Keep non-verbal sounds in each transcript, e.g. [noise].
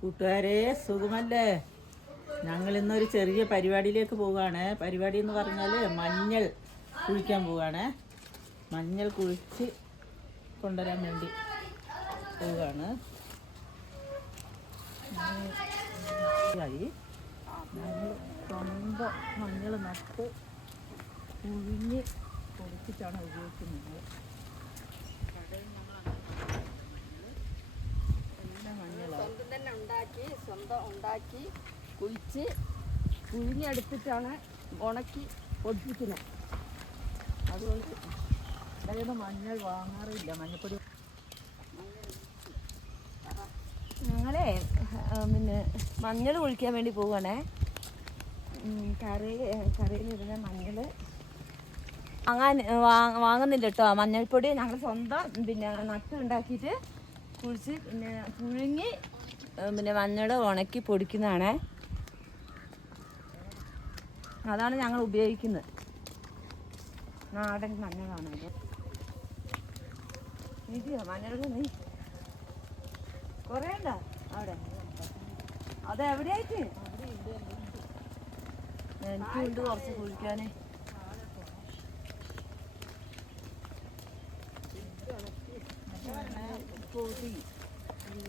കൂട്ടുകാരെ സുഖമല്ലേ? ഞങ്ങൾ ഇന്നൊരു ചെറിയ പരിപാടിയിലേക്ക് പോവുകയാണ്. പരിപാടി എന്ന് പറഞ്ഞാൽ മഞ്ഞൾ കുഴിക്കാൻ പോവുകയാണ്. മഞ്ഞൾ കുഴിച്ച് കൊണ്ടുവരാൻ വേണ്ടി പോവുകയാണ്. ഞങ്ങൾ മഞ്ഞൾ നട്ട് കുഴിഞ്ഞ് പൊടിച്ചിട്ടാണ് ഉപയോഗിക്കുന്നത് കടയിൽ നമ്മൾ എല്ലാം മഞ്ഞളാണ് സ്വന്തം തന്നെ ഉണ്ടാക്കി സ്വന്തം ഉണ്ടാക്കി കുഴിച്ച് കുഴിഞ്ഞെടുത്തിട്ടാണ് ഉണക്കി പൊടിപ്പിക്കുന്നത്. അതുകൊണ്ട് അതായത് മഞ്ഞൾ വാങ്ങാറില്ല. മഞ്ഞപ്പൊടി ഞങ്ങളെ പിന്നെ മഞ്ഞൾ കുഴിക്കാൻ വേണ്ടി പോവുകയാണേ. കറി കറിയിലിരുന്ന മഞ്ഞൾ വാ- വാങ്ങുന്നില്ല കേട്ടോ. മഞ്ഞൾപ്പൊടി ഞങ്ങൾ സ്വന്തം പിന്നെ നട്ട് ഉണ്ടാക്കിയിട്ട് കുഴിച്ച് പിന്നെ പുഴുങ്ങി പിന്നെ മഞ്ഞൾ ഉണക്കി പൊടിക്കുന്നതാണേ. അതാണ് ഞങ്ങൾ ഉപയോഗിക്കുന്നത്. നാടൻ മഞ്ഞളാണ് ഇത് ഇതെയോ മഞ്ഞൾ നീ. കുറേ ഉണ്ടോ അവിടെ? അത് എവിടെയായിട്ട്? എനിക്കുണ്ട് കുറച്ച് കുഴിക്കാനേ പൊടി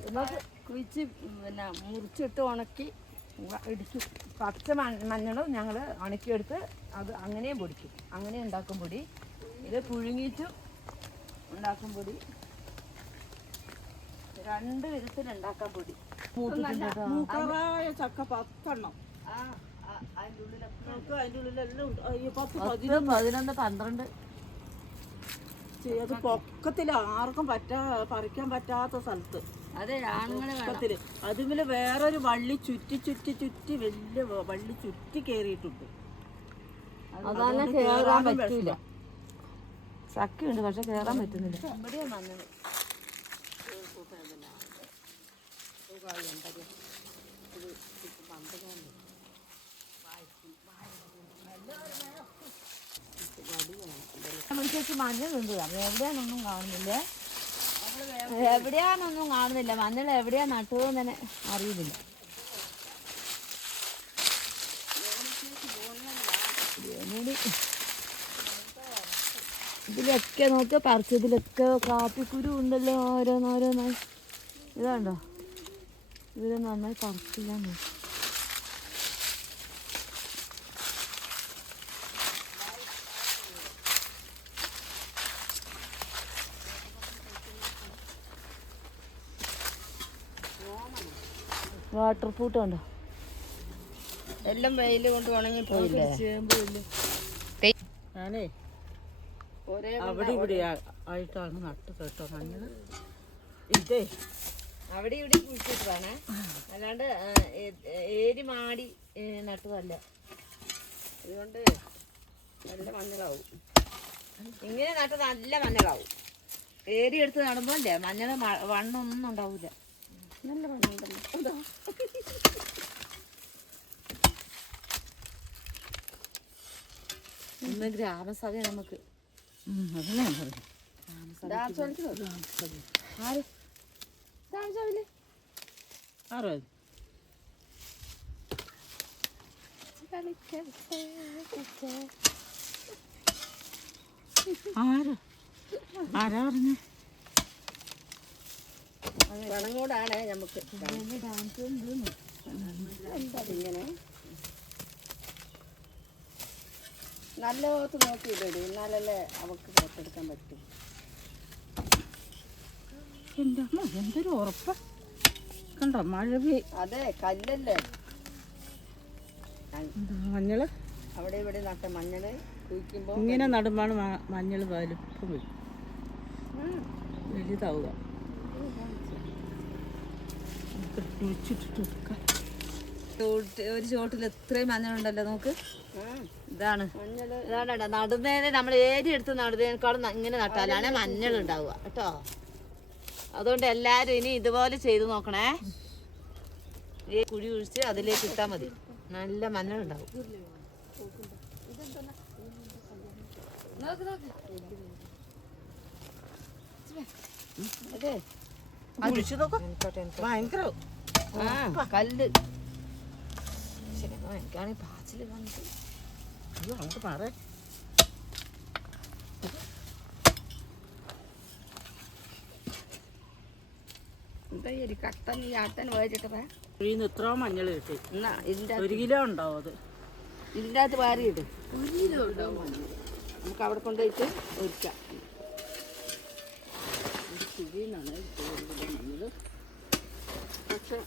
നമുക്ക് കുഴിച്ച് പിന്നെ മുറിച്ചിട്ട് ഉണക്കി ഇടിച്ചു. ഇടിക്കും പച്ച മഞ്ഞളും ഞങ്ങൾ ഉണക്കിയെടുത്ത് അത് അങ്ങനെയും പൊടിക്കും അങ്ങനെ ഉണ്ടാക്കും പൊടി. ഇത് പുഴുങ്ങിയിട്ടും ഉണ്ടാക്കും പൊടി. രണ്ട് വിധത്തിൽ ഉണ്ടാക്കാൻ പൊടി. മൂക്കറായ ചക്ക പത്തെണ്ണം. പതിനൊന്ന് പന്ത്രണ്ട്. അത് പൊക്കത്തിൽ ആർക്കും പറ്റാ പറിക്കാൻ പറ്റാത്ത സ്ഥലത്ത്. അതെ ആണുങ്ങളെ പൊക്കത്തിൽ അതുപോലെ വേറൊരു വള്ളി ചുറ്റി ചുറ്റി ചുറ്റി വലിയ വള്ളി ചുറ്റി കേറിയിട്ടുണ്ട്. അതാണ് കേറാൻ പറ്റില്ല പറ്റൂല. ചക്കയുണ്ട് പക്ഷെ കേറാൻ പറ്റുന്നില്ല. മഞ്ഞ അത് എവിടെയാണെന്നൊന്നും കാണുന്നില്ല? എവിടെയാണെന്നൊന്നും കാണുന്നില്ല. മഞ്ഞൾ എവിടെയാ നട്ടതെന്ന് തന്നെ അറിയുന്നില്ല. ഇതിലൊക്കെ ഇതിലൊക്കെ പറിച്ചു ഇതിലൊക്കെ കാപ്പിക്കുരു ഉണ്ടല്ലോ ഓരോന്നോരോന്നായി. ഇതാണ്ടോ? ഇവരെ നന്നായി പറിച്ചില്ലാൻ വാട്ടർ ഫ്രൂട്ട് ഉണ്ടോ എല്ലാം വെയിൽ കൊണ്ട് ഉണങ്ങി പോയില്ലേ? ഞാനേ അവിടെ ഇവിടെ ആയിട്ടാണ് നട്ട് കേട്ടോ മഞ്ഞൾ ഇതേ. അവിടെ ഇവിടെ കുഴിച്ചിട്ടാണ് അല്ലാണ്ട് ഏരി മാടി നട്ടതല്ല. അതുകൊണ്ട് നല്ല മഞ്ഞളാവും. ഇങ്ങനെ നട്ടത് നല്ല മഞ്ഞളാവും. ഏരി എടുത്ത് നടുമ്പോ അല്ലേ മഞ്ഞൾ വണ്ണൊന്നും നല്ല അതോ ഇന്ന് ഗ്രാമസഭ നമുക്ക്. ആരാ പറഞ്ഞു. ആര്? ആരാ പറഞ്ഞേ നമുക്ക്. എന്താ ഇങ്ങനെ നല്ല പോത്ത് നോക്കിയില്ലേ എന്നാലല്ലേ അവക്ക് പുറത്തെടുക്കാൻ പറ്റും. അമ്മ? എന്തൊരു ഉറപ്പ. കണ്ടോ? മഴ പെയ് അതെ കല്ലല്ലേ. മഞ്ഞൾ? അവിടെ ഇവിടെ നട്ട മഞ്ഞൾ കുഴിക്കുമ്പോ ഇങ്ങനെ നടുമ്പാണ് മഞ്ഞൾ വലുപ്പം വലുതാവുക. ഒരു ചോട്ടിൽ എത്രയും മഞ്ഞളുണ്ടല്ലോ നോക്ക്. ഇതാണ്. ഇതാണ് നടുന്നതിന് നമ്മൾ ഏരി എടുത്ത് നടുന്നതിനേക്കാളും ഇങ്ങനെ നട്ടാലാണ് മഞ്ഞൾ ഉണ്ടാവുക. കേട്ടോ? അതുകൊണ്ട് എല്ലാരും ഇനി ഇതുപോലെ ചെയ്തു നോക്കണേ. ഈ കുഴി കുഴിച്ച് അതിലേക്ക് ഇട്ടാ മതി. നല്ല മഞ്ഞൾ ഉണ്ടാവും. നോക്ക് നോക്ക്. അതെ. കുഴിച്ചു നോക്കാം. ഭയങ്കര കല്ല്. ശരി എനിക്കാണെങ്കിൽ പാച്ചിൽ അയ്യോ അങ്ങോട്ട് പറ എന്താ ഈ കട്ടൻ ഈ ആട്ടൻ പോയിട്ട് ഇതിൽ നിന്ന് ഇത്ര മഞ്ഞൾ കിട്ടി. എന്നാ ഇതിന്റെ ഒരു കിലോ ഉണ്ടാവും അത്. ഇതിന്റെ അകത്ത് വാരിയിട്. നമുക്ക് അവിടെ കൊണ്ടുപോയിട്ട് ഒരിക്കാം. പക്ഷെ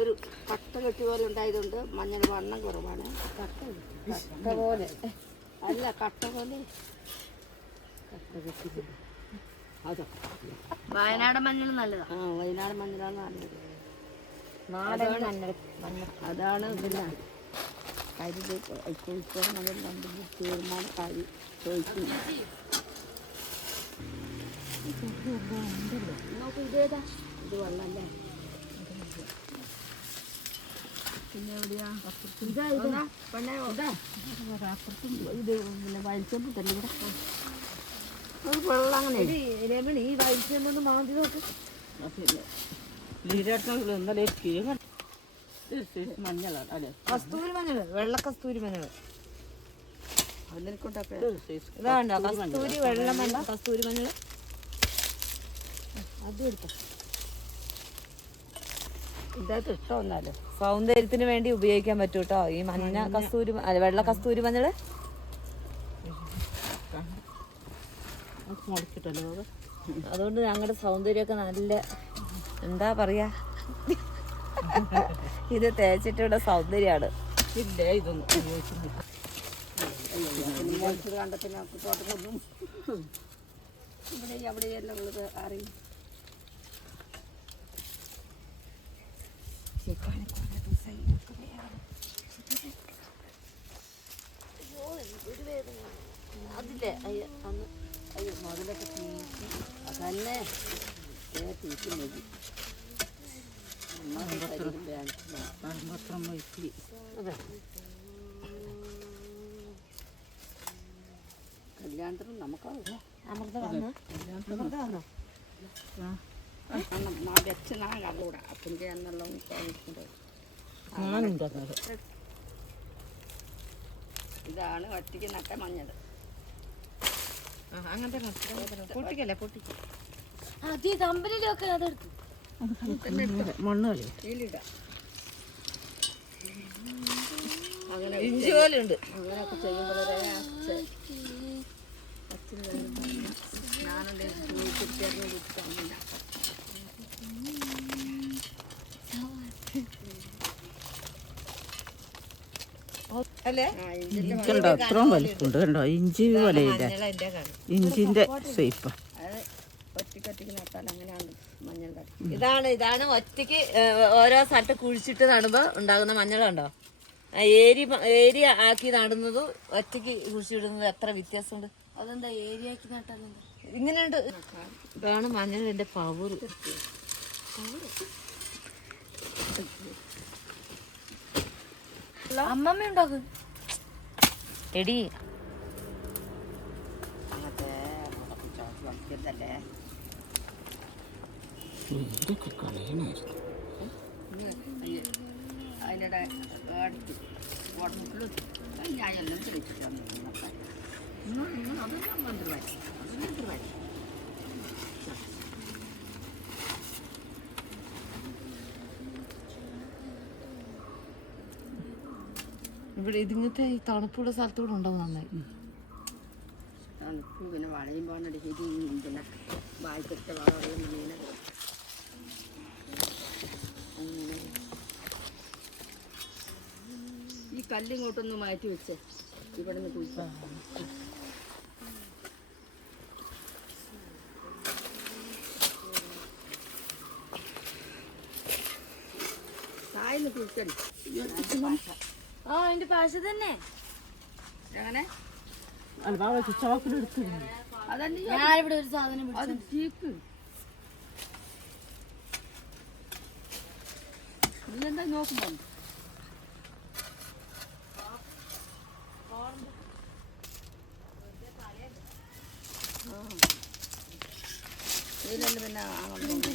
ഒരു കട്ട കെട്ടി പോലെ ഉണ്ടായതുകൊണ്ട് മഞ്ഞൾ വണ്ണം കുറവാണ്. കട്ട പോലെ അല്ല കട്ട പോലെ. വയനാട് മഞ്ഞൾ നല്ലതാ. ആ വയനാട് മഞ്ഞളാണ് നല്ലത്. നാടൻ മഞ്ഞൾ മഞ്ഞൾ. അതാണ് പിന്നെ കരുത് കോഴിക്കോട് മകൻ രണ്ട് തീർമാനം കരി ചോദിക്കുന്നു നോക്കൂ ഇതേതാ ഇത് വെള്ളല്ലേ? പിന്നെ എവിടെയാ പെണ്ണെ ഇതാ പിന്നെ വലിച്ചൊന്നും തന്നെ ഇവിടെ അത് വെള്ളം അങ്ങനെ രമണി ഈ വൈദ്യുതി മാന്തി നോക്ക് ഇന്നലെ മഞ്ഞളാണ് അല്ലേ കസ്തൂരി മഞ്ഞൾ വെള്ള കസ്തൂരി മഞ്ഞൾ ഇതാണ്ടോ? കസ്തൂരി വെള്ള മഞ്ഞ കസ്തൂരി മഞ്ഞൾ അതും എടുക്കാം ഇഷ്ടമൊന്നല്ലോ സൗന്ദര്യത്തിന് വേണ്ടി ഉപയോഗിക്കാൻ പറ്റൂ കേട്ടോ ഈ മഞ്ഞ കസ്തൂരി അല്ല വെള്ള കസ്തൂരി മഞ്ഞൾ? അതുകൊണ്ട് ഞങ്ങളുടെ സൗന്ദര്യമൊക്കെ നല്ല എന്താ പറയാ? ഇത് തേച്ചിട്ടുള്ള സൗന്ദര്യമാണ് ഇല്ല ഇതൊന്നും ഉപയോഗിക്കുന്നില്ല. മോശം കണ്ടത്തിന് നമുക്ക് തോട്ടമൊന്നും ഇവിടെ എവിടെയെല്ലാം അറിയും അതില്ലേ അയ്യോ അന്ന് അയ്യോ മുതലൊക്കെ തീറ്റി അതന്നെ തീറ്റി മതി നമ്മുടെ ശരീരം വേണം പത്രം വൈക്കിലി കല്യാണത്തിന് നമുക്കത് അമൃത വന്നു അമൃത വന്നോ കാരണം അപ്പന്റെ എന്നുള്ള ഞാനുണ്ടെന്നത് ഇതാണ് ഒറ്റയ്ക്ക് നട്ട മഞ്ഞൾ. അങ്ങനത്തെ പൊട്ടിക്കല്ലേ പൊട്ടിക്ക. അത് കമ്പനിയിലൊക്കെ അതെടുത്തു മണ്ണ് കളി ഇതിലിടാം. അങ്ങനെ ഇഞ്ചി പോലെ ഉണ്ട് അങ്ങനെയൊക്കെ ചെയ്യുമ്പോഴേ ഞാനുണ്ട് വിളിച്ചിട്ടില്ല അല്ലേ? ആ ഇതിന്റെ കണ്ടോ? അത്രയും വലിപ്പുണ്ട് കണ്ടോ? ഇഞ്ചി പോലെയില്ല മഞ്ഞൾ കറി ഇതാണ് ഇതാണ് ഒറ്റയ്ക്ക് ഓരോ സ്ഥലത്ത് കുഴിച്ചിട്ട് നടുമ്പോ ഉണ്ടാകുന്ന മഞ്ഞളുണ്ടോ ആ ഏരി ഏരി ആക്കി നടുന്നതും ഒറ്റയ്ക്ക് കുഴിച്ചിടുന്നതും എത്ര വ്യത്യാസമുണ്ട്. അതെന്താ ഏരി ഏരിയാക്കി നട്ടാലെന്താ ഇങ്ങനെയുണ്ട്. ഇതാണ് മഞ്ഞളിന്റെ പവർ അമ്മമ്മ ഉണ്ടാക്കും. എടി. അതിന്റെ ഞാൻ എല്ലാം തെളിച്ചിട്ടാണ് നിങ്ങൾ നിങ്ങൾ അതെല്ലാം വന്നിട്ട് വരും അതെല്ലാം വന്നിട്ട് വരും ഇവിടെ ഇതിങ്ങനത്തെ ഈ തണുപ്പുള്ള സ്ഥലത്തൂടെ ഉണ്ടാവും നന്നായി. തണുപ്പ് പിന്നെ വളയും പോകണടി ശരി പിന്നെ വായിക്കത്തെ വളയും മീനൊക്കെ അങ്ങനെ. ഈ കല്ലിങ്ങോട്ടൊന്ന് മാറ്റി വെച്ച്. ഇവിടെ നിന്ന് കുഴിക്കാം താഴ്ന്ന് കുഴിക്കടി ആ എന്റെ പാശ തന്നെ. ഞാനിവിടെ ഒരു സാധനം പിടിച്ചു നോക്കുമ്പോ? ഇതിലല്ല പിന്നെ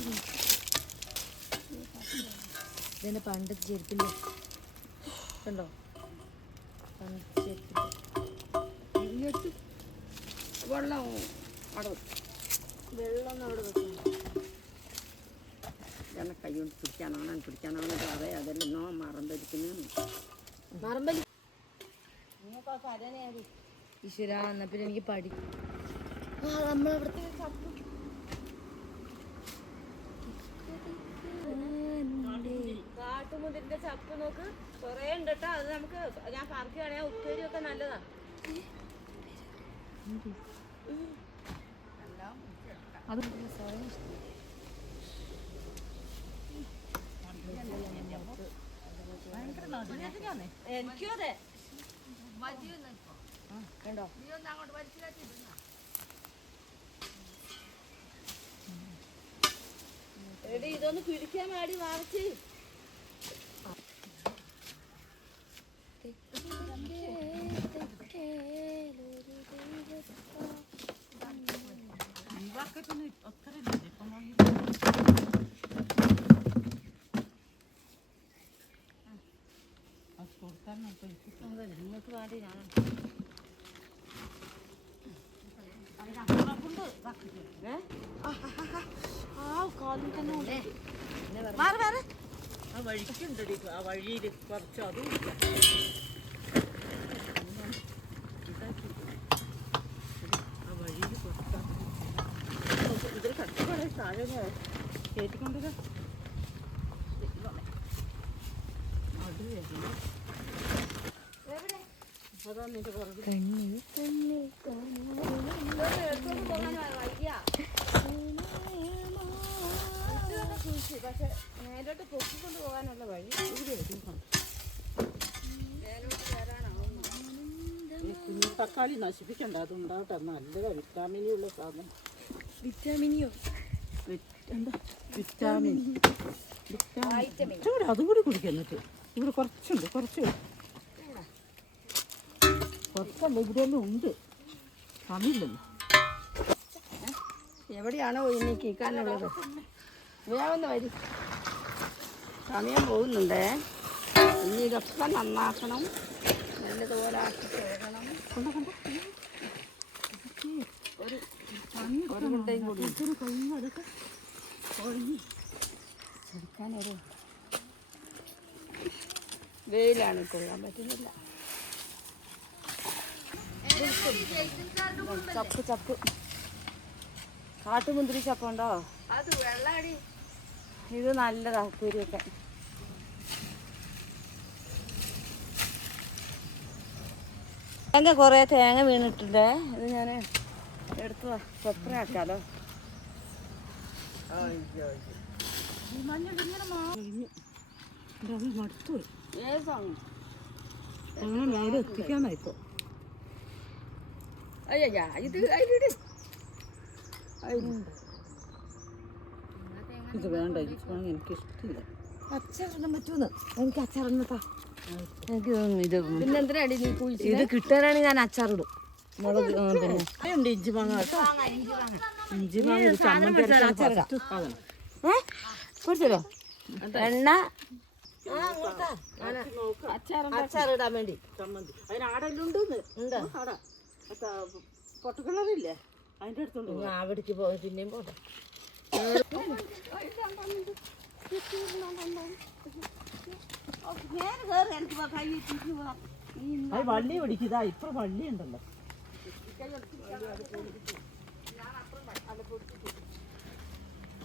ഇതെന്നെ പണ്ടത്തെ ചെരുപ്പില്ലേ? കണ്ടോ? വെള്ളം അവിടെ. വെള്ളം ഒന്ന് അവിടെ വെക്കണം ഇതാണ് കൈ കൊണ്ട് പിടിക്കാനാണ് പിടിക്കാനാണ് അതെ അതെല്ലാം മറന്നിരിക്കുന്നു മറമ്പലി. ഈശ്വര എന്നാ പിന്നെ എനിക്ക് പഠി ആ നമ്മളവിടുത്തെ കാട്ടുമുതിരിന്റെ ചപ്പ് നോക്ക്. കൊറേ ഉണ്ട് കേട്ടോ അത് നമുക്ക് ഞാൻ പറക്കുകയാണെങ്കിൽ ഉപ്പേരി ഒക്കെ നല്ലതാ. എനിക്കും അതെ. എടി ഇതൊന്ന് പിടിക്കാൻ വേണ്ടി വാങ്ങിച്ച് നിങ്ങൾക്ക് വേണ്ടി ഞാൻ മാറി മാറി ആ വഴിക്കുണ്ടടി ആ വഴിയിൽ കുറച്ച് അതും ഇല്ല. ആ വഴിയിൽ കുറച്ച് ഇതിൽ കഷ്ടപ്പാടെ താഴെ കയറ്റിക്കൊണ്ടിരാ പക്ഷെ മേലോട്ട് പൊക്കിക്കൊണ്ട് പോകാനുള്ള വഴി നശിപ്പിക്കണ്ട അതുണ്ടാവട്ടെ നല്ല വിറ്റാമിനിയുള്ള സാധനം വിറ്റാമിനിയോ എന്താ? വിറ്റാമിൻ. വിറ്റാമിൻ. ചൂട് അതുകൂടി കുടിക്കാം എന്നിട്ട്. ഇവിടെ കുറച്ചുണ്ട് കുറച്ച്. കുറച്ചല്ല ഇവിടെയെല്ലാം ഉണ്ട്. സമയമില്ലല്ലോ എവിടെയാണോ ഇനി കേൾക്കാനുള്ളത് വേഗം വരി. സമയം പോകുന്നുണ്ടേ. ഇനി ഇതൊക്കെ നന്നാക്കണം. നല്ലതുപോലെ ആക്കി കഴുകണം ഒരു ഒരു മുട്ടയും കൂടി. എടുക്കാനൊരു വെയിലാണ് കൊള്ളാൻ പറ്റുന്നില്ല. ചപ്പ് ചപ്പ്. കാട്ടുമുന്തിരി ചപ്പുണ്ടോ? ഉണ്ടോ ഇത് നല്ലതാ കുരിയൊക്കെ തേങ്ങ കുറേ തേങ്ങ വീണിട്ടുണ്ട്. ഇത് ഞാൻ എടുത്തു കൊപ്രയാക്കാലോ. കഴിഞ്ഞു ഇത് അങ്ങനെ നേരെ അയ്യ അതിലിട് ഇത് വേണ്ട എനിക്ക് ഇഷ്ടമില്ല അച്ചാറിടാൻ പറ്റൂന്ന് എനിക്ക് അച്ചാറിടണട്ടാ എനിക്ക് ഇത് പിന്നെന്തിനാടി ഇത് കിട്ടാനാണ് ഞാൻ അച്ചാറിടും മുളക് പിന്നെ ഉണ്ട് ഇഞ്ചി മാങ്ങ കേട്ടോ ഇഞ്ചി മാങ്ങ ചമ്മന്തി എണ്ണ? അച്ചാറിടാൻ വേണ്ടി. ചമ്മന്തി. അതിന് ആടെല്ലാം ഉണ്ട്? ആടാ. പൊട്ടക്കിണറില്ലേ അതിന്റെ അടുത്തുണ്ട് ഞാൻ അവിടേക്ക് പോയി പിന്നെയും പോട്ടെ. വള്ളി പിടിക്കുതാ ഇപ്പൊ വള്ളി ഉണ്ടല്ലോ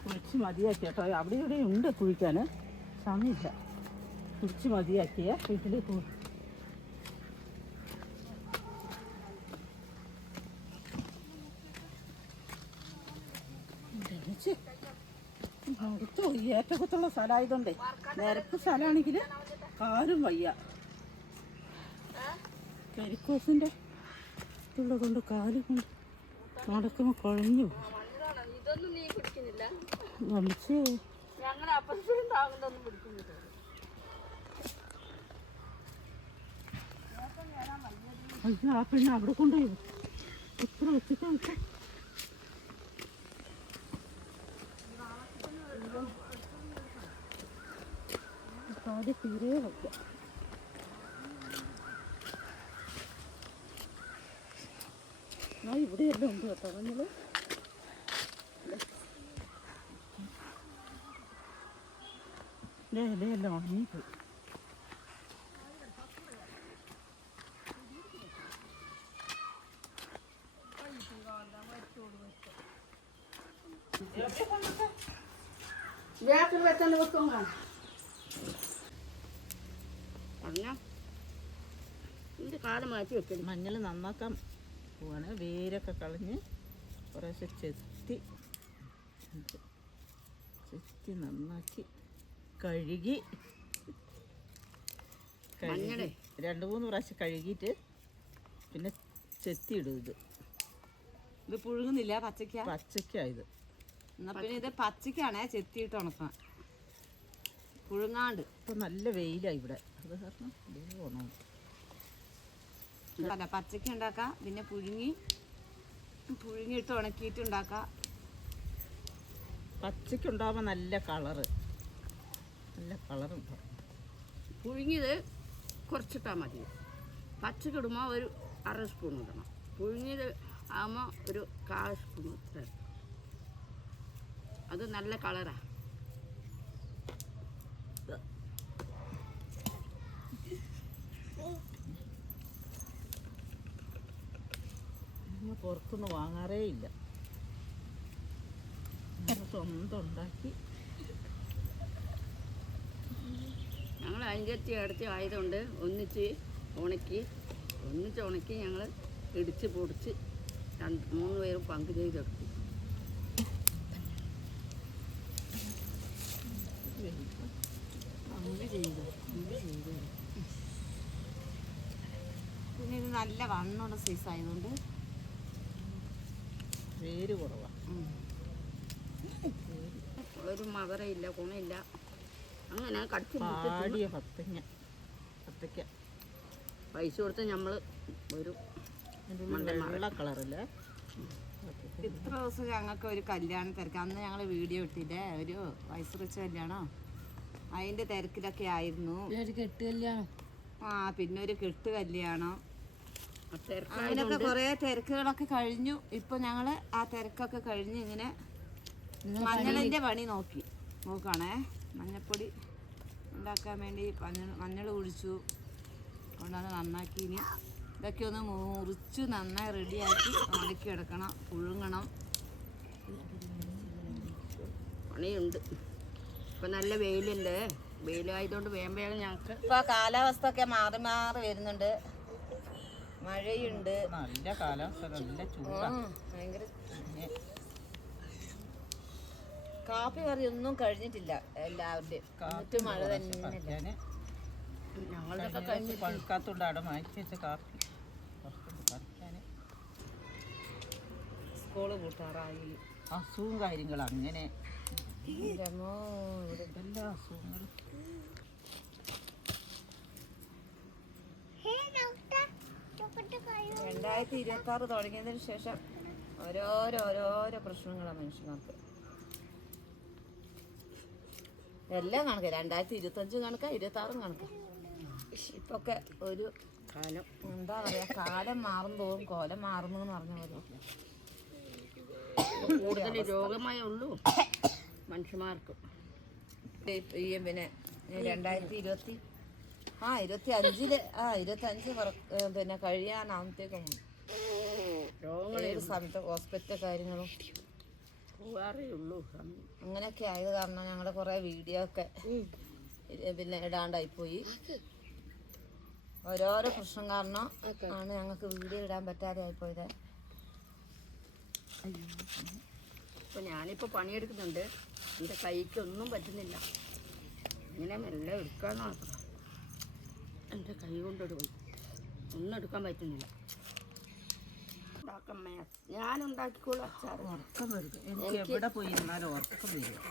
കുളിച്ച് മതിയാക്കി അവിടെ ഇവിടെ ഉണ്ട് കുഴിക്കാൻ സമയമില്ല. കുഴിച്ച് മതിയാക്കിയ വീട്ടിൽ ഏറ്റക്കുത്തുള്ള സ്ഥലമായതുകൊണ്ടേ നിരക്ക് സ്ഥലമാണെങ്കിൽ കാലും വയ്യ. കരിക്കോസിന്റെ ഇതുള്ളത് കൊണ്ട് കാൽ കൊണ്ട് നടക്കുമ്പോൾ കുഴഞ്ഞു വലിച്ച് അയ്യോ ആ പെണ്ണ് അവിടെ കൊണ്ടുപോയി. ഇത്ര വെച്ചിട്ട് വെച്ച തീരെ വയ്ക്കാം ആ ഇവിടെയെല്ലാം ഉണ്ട് കേട്ടോ. മഞ്ഞൾ എല്ലാം ഉണങ്ങിപ്പോയി. വേപ്പിൽ വെച്ചോണ്ട് വെക്കും പറഞ്ഞ. ഇതിന്റെ കാലം മാറ്റി വെക്കണം മഞ്ഞൾ നന്നാക്കാൻ പോവാണ്. വേരൊക്കെ കളഞ്ഞ് കുറേശ്ശെ ചെത്തി ചെത്തി നന്നാക്കി കഴുകി കഴുകി രണ്ട് മൂന്ന് പ്രാവശ്യം കഴുകിയിട്ട് പിന്നെ ചെത്തി ചെത്തിയിടും ഇത്. ഇത് പുഴുങ്ങുന്നില്ല പച്ചക്ക പച്ചക്കായത് എന്നാ പിന്നെ ഇത് പച്ചക്കാണേ ചെത്തിയിട്ട് ഉണക്കാം. പുഴുങ്ങാണ്ട്. ഇപ്പം നല്ല വെയിലാണ് ഇവിടെ. അത് കാരണം ഉണക്കും ഉണങ്ങും. അല്ല പച്ചക്ക ഉണ്ടാക്കാം. പിന്നെ പുഴുങ്ങി പുഴുങ്ങിയിട്ട് ഉണക്കിയിട്ട് ഉണ്ടാക്കാം. പച്ചക്കുണ്ടാകുമ്പോൾ നല്ല കളറ്. നല്ല കളറുണ്ടാവും പുഴുങ്ങിയത് കുറച്ചിട്ടാൽ മതി. പച്ചക്കിടുമ്പോൾ ഒരു അര സ്പൂൺ ഇടണം. പുഴുങ്ങിയത് ആകുമ്പോൾ ഒരു കാൽ സ്പൂൺ അത് നല്ല കളറാണ് നമ്മൾ പുറത്തുനിന്ന് വാങ്ങാറേ ഇല്ല. സ്വന്തം ഉണ്ടാക്കി. ഞങ്ങൾ അഞ്ചത്തി അടുത്ത് ആയതുകൊണ്ട് ഒന്നിച്ച് ഉണക്കി ഒന്നിച്ച് ഉണക്കി ഞങ്ങൾ ഇടിച്ച് പൊടിച്ച് രണ്ട് മൂന്ന് പേരും പങ്ക് ചെയ്തെടുത്തു. അങ്ങനെ ചെയ്തു അങ്ങനെ ചെയ്തു. പിന്നെ ഇത് നല്ല വണ്ണുള്ള സൈസ് ആയതുകൊണ്ട് വേര് കുറവാണ് ഒരു മകരയില്ല ഗുണമില്ല. അങ്ങനെ കടിച്ചു പത്തങ്ങ പത്തയ്ക്ക പൈസ കൊടുത്ത് നമ്മൾ ഒരു വെള്ള ഇത്ര ദിവസം ഞങ്ങൾക്ക് ഒരു കല്യാണം തിരക്ക്. അന്ന് ഞങ്ങൾ വീഡിയോ ഇട്ടില്ലേ? ഒരു വയസ്സ് വെച്ച കല്യാണം? അതിന്റെ തിരക്കിലൊക്കെ ആയിരുന്നു. ഒരു കെട്ട് കല്യാണം. ആ പിന്നെ ഒരു കെട്ട് കല്യാണം. അങ്ങനെയൊക്കെ കുറേ തിരക്കുകളൊക്കെ കഴിഞ്ഞു. ഇപ്പൊ ഞങ്ങൾ ആ തിരക്കൊക്കെ കഴിഞ്ഞ് ഇങ്ങനെ മഞ്ഞളിന്റെ പണി നോക്കി. നോക്കണേ. മഞ്ഞപ്പൊടി ഉണ്ടാക്കാൻ വേണ്ടി മഞ്ഞൾ മഞ്ഞൾ കുഴിച്ചു. കൊണ്ടാണ് നന്നാക്കി ഇനി ഇതൊക്കെ ഒന്ന് മുറിച്ച് നന്നായി റെഡിയാക്കി ഉണക്കി എടുക്കണം. പുഴുങ്ങണം. പണിയുണ്ട്. ഇപ്പൊ നല്ല വെയിലല്ലേ വെയിലായതുകൊണ്ട് വേഗം വേഗം ഞങ്ങൾക്ക് ഇപ്പൊ കാലാവസ്ഥ ഒക്കെ മാറി മാറി വരുന്നുണ്ട്. മഴയുണ്ട്. നല്ല കാലാവസ്ഥ നല്ല ചൂടാണ് ഭയങ്കര കാപ്പി കറി ഒന്നും കഴിഞ്ഞിട്ടില്ല എല്ലാവരുടെയും. മഴ തന്നെ പറിക്കാന് ഞങ്ങളുടെയൊക്കെ കഴിഞ്ഞ പഴുക്കാത്തോണ്ട് അവിടെ മാറ്റി വെച്ച കാപ്പി. സ്കൂൾ കൂട്ടാറായി അസുഖവും കാര്യങ്ങളും അങ്ങനെ. ഇവിടെ എല്ലാ അസുഖങ്ങളും. രണ്ടായിരത്തി ഇരുപത്തി ആറ് തുടങ്ങിയതിന് ശേഷം ഓരോരോ ഓരോരോ പ്രശ്നങ്ങളാണ് മനുഷ്യന്മാർക്ക്. എല്ലാം കണക്ക്. രണ്ടായിരത്തി ഇരുപത്തഞ്ചും കണക്കാ ഇരുപത്തി ആറും കണക്കാ. ഇപ്പൊക്കെ ഒരു കാലം. എന്താ പറയാ കാലം മാറും തോറും കോലം മാറുന്നു എന്ന് പറഞ്ഞ പോലെ. കൂടുതൽ രോഗമായ ഉള്ളൂ മനുഷ്യന്മാർക്ക്. പിന്നെ രണ്ടായിരത്തി ഇരുപത്തി ആ ഇരുപത്തി അഞ്ചിൽ ആ ഇരുപത്തി അഞ്ച് പിന്നെ കഴിയാനാകുമ്പത്തേക്കും രോഗങ്ങൾ ഏത് സമയത്ത് ഹോസ്പിറ്റൽ കാര്യങ്ങളും. പോകാറേ ഉള്ളൂ സമയം. അങ്ങനെയൊക്കെ ആയത് കാരണം ഞങ്ങളുടെ കുറേ വീഡിയോ ഒക്കെ പിന്നെ ഇടാണ്ടായി പോയി ഓരോരോ പ്രശ്നം കാരണം ആണ് ഞങ്ങൾക്ക് വീഡിയോ ഇടാൻ പറ്റാതെ ആയിപ്പോയത് ഇപ്പം ഞാനിപ്പോൾ പണിയെടുക്കുന്നുണ്ട്. എന്റെ കൈക്ക് ഒന്നും പറ്റുന്നില്ല. ഇങ്ങനെ മെല്ലെ എടുക്കാൻ നോക്കണം എന്റെ കൈ കൊണ്ടെടുക്കും ഒന്നും എടുക്കാൻ പറ്റുന്നില്ല. ഞാൻ ഉണ്ടാക്കിക്കോളൂ അച്ചാർ ഉറക്കം വരും. എനിക്ക് എവിടെ പോയി ഇരുന്നാലും ഉറക്കം വരും.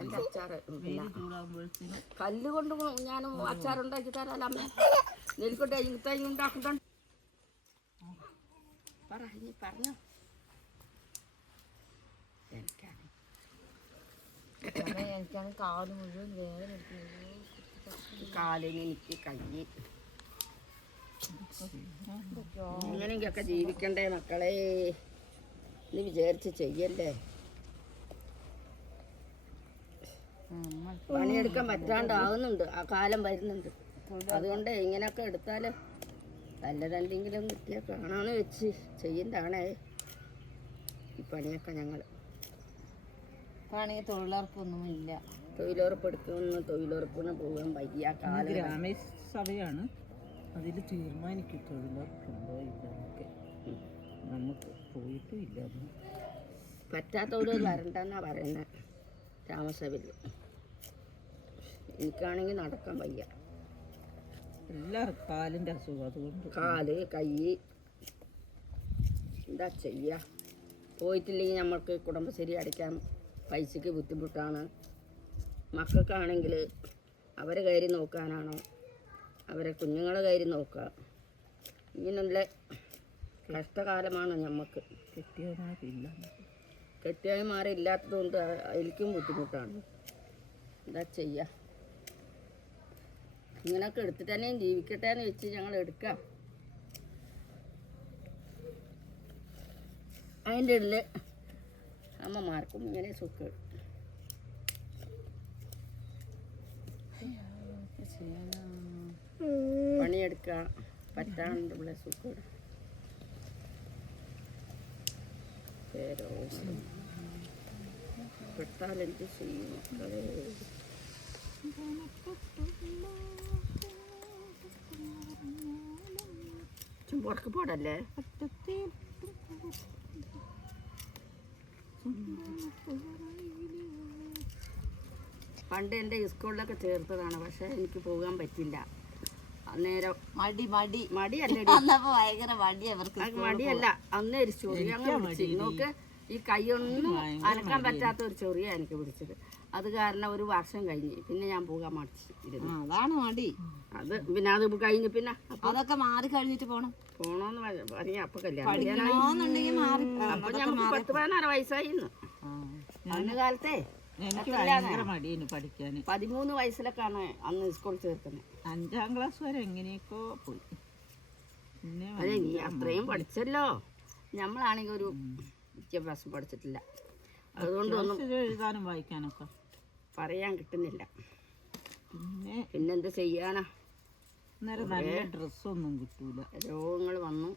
എന്റെ അച്ചാർ വെയിൽ ചൂടാകുമ്പോഴത്തേനും കല്ല് കൊണ്ട് ഞാൻ അച്ചാർ ഉണ്ടാക്കി തരാം അമ്മ. നെൽക്കൊട്ടെ തൈ ഉണ്ടാക്കുന്നുണ്ട് പറ പറഞ്ഞോ. എനിക്കാണ്. എനിക്കാണ് കാൽ മുഴുവൻ വേദന എടുക്കുന്നത്. കാലിന് എനിക്ക് കയ്യ്. ഇങ്ങനെയൊക്കെ ജീവിക്കണ്ടേ മക്കളെ. നീ വിചാരിച്ച് ചെയ്യല്ലേ പണിയെടുക്കാൻ പറ്റാണ്ടാവുന്നുണ്ട്. ആ കാലം വരുന്നുണ്ട്. അതുകൊണ്ട് ഇങ്ങനെയൊക്കെ എടുത്താൽ നല്ലതല്ലെങ്കിലും കിട്ടിയാൽ കാണാന്ന് വെച്ച് ചെയ്യുന്നതാണേ ഈ പണിയൊക്കെ ഞങ്ങൾ. പണി തൊഴിലുറപ്പൊന്നുമില്ല. തൊഴിലുറപ്പെടുക്കുന്ന തൊഴിലുറപ്പിന് പോകാൻ വയ്യ കാല ഗ്രാമസഭയാണ് അതിൽ തീരുമാനിക്കും തൊഴിലുറപ്പുണ്ടോ ഇല്ലെന്നൊക്കെ നമുക്ക് പോയിട്ടും ഇല്ല അതൊന്നും. പറ്റാത്തവര് വരണ്ടെന്നാ പറയുന്നത് ഗ്രാമസഭയിൽ. എനിക്കാണെങ്കിൽ നടക്കാൻ വയ്യ. എല്ലാവർക്കും കാലിന്റെ അസുഖം അതുകൊണ്ട്. കാൽ കൈ എന്താ ചെയ്യുക പോയിട്ടില്ലെങ്കിൽ നമ്മൾക്ക് കുടുംബശ്രീ അടയ്ക്കാൻ പൈസയ്ക്ക് ബുദ്ധിമുട്ടാണ്. മക്കൾക്കാണെങ്കിൽ അവരെ കയറി നോക്കാനാണോ? അവരെ കുഞ്ഞുങ്ങളെ കയറി നോക്കുക. ഇങ്ങനെയുള്ള കഷ്ടകാലമാണ് നമുക്ക് കെട്ടിയായി മാറി ഇല്ലാത്തത് കൊണ്ട് അതിലേക്കും ബുദ്ധിമുട്ടാണ്. എന്താ ചെയ്യുക ഇങ്ങനെയൊക്കെ എടുത്തിട്ട് തന്നെയും ജീവിക്കട്ടെ എന്ന് വെച്ച് ഞങ്ങൾ എടുക്കാം. അതിന്റെ ഇടയിൽ അമ്മമാർക്കും ഇങ്ങനെ സുഖം. പണിയെടുക്കുക പറ്റാണ്ടുള്ള സുഖം പേരോ പെട്ടാൽ എന്ത് ചെയ്യും മക്കളെ ചുമ്പുറക്ക് പോടല്ലേ പണ്ട് എന്റെ സ്കൂളിലൊക്കെ ചേർത്തതാണ് പക്ഷേ എനിക്ക് പോകാൻ പറ്റില്ല. അന്നേരം മടി മടി മടിയല്ലടി. [laughs] അന്നപ്പോ ഭയങ്കര മടി മടിയല്ല അന്ന് ഒരു ചൊറിയ അങ്ങ് പിടിച്ച്. നോക്ക് ഈ കൈയൊന്നും അനക്കാൻ പറ്റാത്ത ഒരു ചൊറിയ എനിക്ക് പിടിച്ചത്. അത് കാരണം ഒരു വർഷം കഴിഞ്ഞ്. പിന്നെ ഞാൻ പോകാൻ മടിച്ചിരുന്നു. അതാണ് മടി. അത് പിന്നെ അത് കഴിഞ്ഞ് പിന്നെ അതൊക്കെ മാറി കഴിഞ്ഞിട്ട് പോണം. പോണോന്ന് പറ- പറഞ്ഞ അപ്പൊ കല്യാണം അപ്പൊ ഞമ്മക്ക് പത്ത് പതിനാറ് വയസ്സായിരുന്നു അന്ന് കാലത്തെ എനിക്ക് ഭയങ്കര മടിയാണ് പഠിക്കാൻ പതിമൂന്ന് വയസ്സിലൊക്കെയാണ് അന്ന് സ്കൂളിൽ ചേർക്കുന്നത് അഞ്ചാം ക്ലാസ് വരെ എങ്ങനെയൊക്കെ പോയി. പിന്നെ അതെ നീ അത്രയും പഠിച്ചല്ലോ. നമ്മളാണെങ്കിൽ ഒരു വിദ്യാഭ്യാസം പഠിച്ചിട്ടില്ല. അതുകൊണ്ടൊന്നും എഴുതാനും വായിക്കാനൊക്കെ. പറയാൻ കിട്ടുന്നില്ല. പിന്നെ പിന്നെന്ത് ചെയ്യാനാ? അന്നേരം നല്ല ഡ്രസ്സൊന്നും കിട്ടൂല. രോഗങ്ങൾ വന്നു.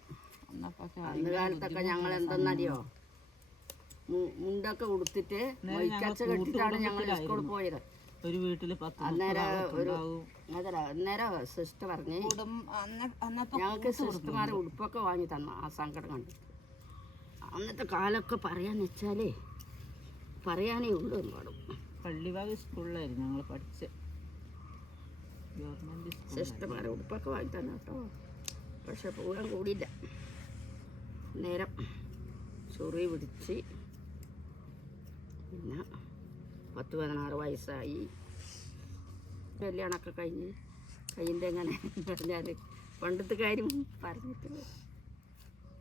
അന്ന് കാലത്തൊക്കെ ഞങ്ങൾ എന്തെന്നറിയോ? മുണ്ടൊക്കെ ഉടുത്തിട്ട് കെട്ടിട്ടാണ് ഞങ്ങൾ സ്കൂളിൽ പോയത്. ഒരു വീട്ടിൽ പത്ത് അന്നേരം ഒരു ഉണ്ടാവും അതല്ല അന്നേരം സിസ്റ്റർ പറഞ്ഞു കുടും അന്ന അന്നപ്പോ ഞങ്ങൾക്ക് സിസ്റ്റർമാരെ ഉടുപ്പൊക്കെ വാങ്ങി തന്നു ആ സങ്കടം കണ്ടു. അന്നത്തെ കാലൊക്കെ പറയാന്ന് വെച്ചാലേ പറയാനേ ഉള്ളൂ ഒരുപാടും. പള്ളിവാഗ് സ്കൂളിലായിരുന്നു ഞങ്ങൾ പഠിച്ച. ഗവൺമെന്റ് സിസ്റ്റർമാരെ ഉടുപ്പൊക്കെ വാങ്ങി തന്നു കേട്ടോ. പക്ഷെ പോകാൻ കൂടിയില്ല. നേരം ചൊറി പിടിച്ച് പിന്നെ പത്ത് പതിനാറ് വയസ്സായി. കല്യാണമൊക്കെ കഴിഞ്ഞ് കയ്യിന്റെ എങ്ങനെ പറഞ്ഞാൽ പണ്ടത്തെ കാര്യം പറഞ്ഞിട്ട്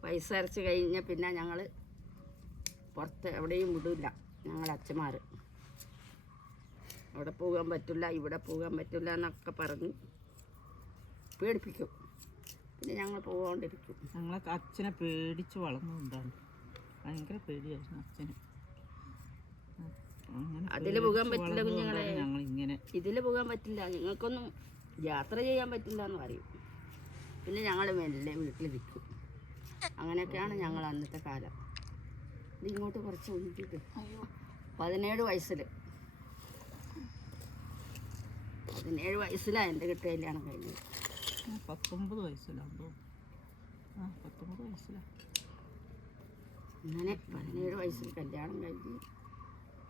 വയസ്സരച്ച് കഴിഞ്ഞ പിന്നെ ഞങ്ങൾ പുറത്ത് എവിടെയും വിടില്ല ഞങ്ങൾ അച്ഛന്മാർ അവിടെ പോകാൻ പറ്റില്ല ഇവിടെ പോകാൻ പറ്റില്ല എന്നൊക്കെ പറഞ്ഞ് പേടിപ്പിക്കും. പിന്നെ ഞങ്ങൾ പോകാണ്ടിരിക്കും ഞങ്ങളൊക്കെ അച്ഛനെ പേടിച്ച് വളർന്നുകൊണ്ടാണ് ഭയങ്കര പേടിയായിരുന്നു അച്ഛന്. അതിൽ പോകാൻ പറ്റില്ല കുഞ്ഞുങ്ങളെ? ഞങ്ങൾ ഇങ്ങനെ ഇതിൽ പോകാൻ പറ്റില്ല. നിങ്ങൾക്കൊന്നും യാത്ര ചെയ്യാൻ പറ്റില്ല എന്ന് പറയും. പിന്നെ ഞങ്ങൾ മെല്ലെ വീട്ടിലിരിക്കും അങ്ങനെയൊക്കെയാണ് ഞങ്ങൾ അന്നത്തെ കാലം. ഇത് ഇങ്ങോട്ട് കുറച്ച് ഒന്നിട്ട് പതിനേഴ് വയസ്സിൽ പതിനേഴ് വയസ്സിലാണ് എന്റെ കിട്ടിയ കല്യാണം കഴിഞ്ഞത്. പത്തൊമ്പത് വയസ്സിലാണ് ആ പത്തൊമ്പത് വയസ്സിലാണ് അങ്ങനെ പതിനേഴ് വയസ്സിൽ കല്യാണം കഴിഞ്ഞ്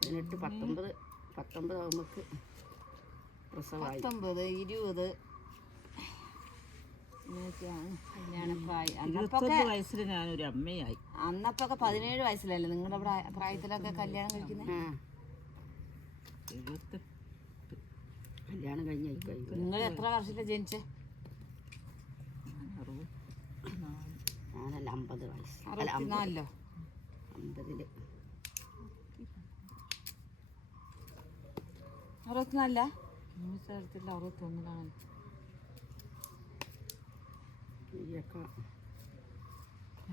പതിനെട്ട് പത്തൊമ്പത് പത്തൊമ്പത് നമുക്ക് പ്രസവമായി പത്തൊമ്പത് ഇരുപത്. വയസ്സിൽ ഞാനൊരു അമ്മയായി. അന്നപ്പൊക്കെ പതിനേഴ് വയസ്സിലല്ലേ നിങ്ങളുടെ പ്രായ- പ്രായത്തിലൊക്കെ കല്യാണം കഴിക്കുന്നത് കല്യാണം കഴിഞ്ഞ നിങ്ങൾ എത്ര വർഷത്തിലാണ് ജനിച്ചേ? ഞാനല്ല അമ്പത് വയസ്സ്. അറുപത്തിനാലിലോ? അമ്പതിൽ. അറുപത്തിനാലില്ല? മൂന്ന് ആയിരത്തി അറുപത്തൊന്നിലാണ്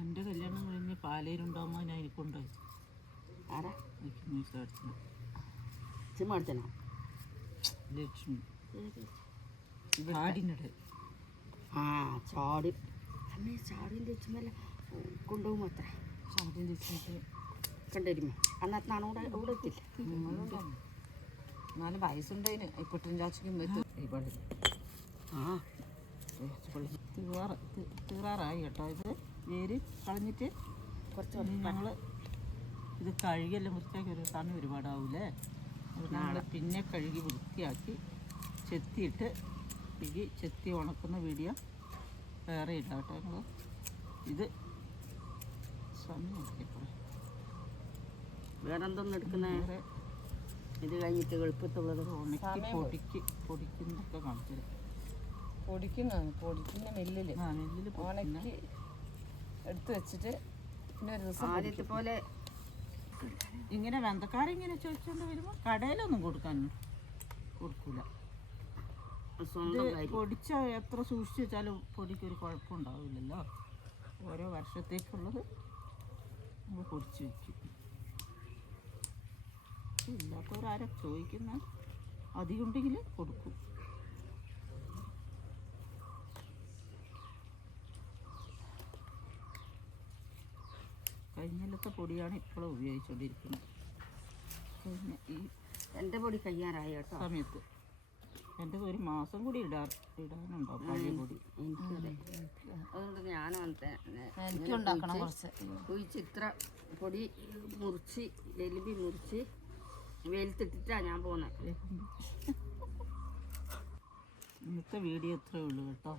എന്റെ കല്യാണം കഴിഞ്ഞ് പാലയിലുണ്ടാകുമ്പോൾ ഞാൻ അതിനെ കൊണ്ടുപോയി ആരാ? എനിക്ക് മൂസാടത്തിന് സിം അടിച്ചനോ ലക്ഷ്മി. കാടിനിടെ ആ ചാടി. അമ്മേ ചാടിന്റെ വെച്ചുമല്ല കൊണ്ടുപോകും അത്ര. ചാടി വെച്ചിട്ട് കണ്ടിരുമോ അന്നത്താണ് ഇവിടെ ഇവിടെ എത്തില്ല? എന്നാലും വയസ്സുണ്ടതിന് ഇപ്പൊട്ടും ചാച്ചിക്കും ഇവിടെ ആ തീറാ തീറാറായി കേട്ടോ ഇത്. വേര് കളഞ്ഞിട്ട് കുറച്ച് ഞങ്ങൾ ഇത് കഴുകിയെല്ലാം വൃത്തിയാക്കി ഒരു സമയം ഒരുപാടാവൂലേ? ഞങ്ങൾ പിന്നെ കഴുകി വൃത്തിയാക്കി ചെത്തിയിട്ട് ഈ ചെത്തി ഉണക്കുന്ന വീഡിയോ വേറെ ഇല്ല കേട്ടോ ഞങ്ങൾ ഇത് സമയം വേറെ എന്തൊന്നും എടുക്കുന്നേ? ഇത് കഴിഞ്ഞിട്ട് എളുപ്പത്തുള്ളത് ഉണക്കി പൊടിക്ക് പൊടിക്കുന്നൊക്കെ കാണിച്ചു പൊടിക്കുന്നതാണ് പൊടിക്കുന്ന പൊടിക്കുന്ന. മില്ലിൽ ഉണക്കി എടുത്തു വെച്ചിട്ട് പിന്നെ ഒരു ദിവസം ആദ്യത്തെ പോലെ ഇങ്ങനെ വെന്തക്കാരിങ്ങനെ ചോദിച്ചുകൊണ്ട് വരുമ്പോൾ കടയിലൊന്നും കൊടുക്കാൻ കൊടുക്കൂല. പൊടിച്ച എത്ര സൂക്ഷിച്ചു വെച്ചാലും പൊടിക്കൊരു കുഴപ്പമുണ്ടാവില്ലല്ലോ. ഓരോ വർഷത്തേക്കുള്ളത് നമ്മൾ പൊടിച്ച് വയ്ക്കും ഇല്ലാത്തവരാരാ ചോദിക്കുന്ന? അധികം ഉണ്ടെങ്കിൽ കൊടുക്കും. കഴിഞ്ഞിലത്തെ പൊടിയാണ് ഇപ്പോഴും ഉപയോഗിച്ചുകൊണ്ടിരിക്കുന്നത് കഴിഞ്ഞ ഈ എന്റെ പൊടി കഴിയാറായി കേട്ടോ? സമയത്ത്. എന്റെ ഒരു മാസം കൂടി ഇടാ ഇടാനുണ്ടോ പഴയ പൊടി? അതുകൊണ്ട് ഞാനും അങ്ങനത്തെ എനിക്ക് ഉണ്ടാക്കണം കുറച്ച്. കുഴിച്ച് ഇത്ര പൊടി മുറിച്ച് എലുമ്പി മുറിച്ച് വെയിലത്തിട്ടിട്ടാണ് ഞാൻ പോകുന്നത് ഇന്നത്തെ വീഡിയോ എത്ര ഉള്ളൂ കേട്ടോ.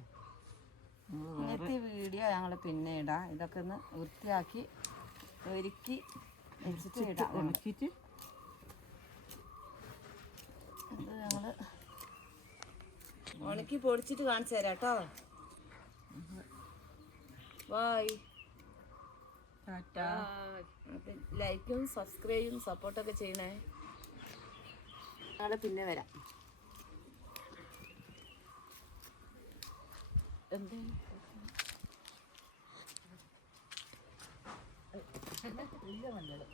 ഇന്നത്തെ വീഡിയോ ഞങ്ങൾ പിന്നെ ഇടാം. ഇതൊക്കെ ഒന്ന് വൃത്തിയാക്കി ഒരുക്കി വെച്ചിട്ട് ഇടാം. ഉണക്കിയിട്ട് ഇത് ഞങ്ങൾ ഉണക്കി പൊടിച്ചിട്ട് കാണിച്ചു തരാം കേട്ടോ. ബായ്. ടാറ്റാ. ലൈക്കും സബ്സ്ക്രൈബും സപ്പോർട്ടൊക്കെ ചെയ്യണേ. ഞങ്ങൾ പിന്നെ വരാം. എന്തേ? ഇല്ല എന്തേലും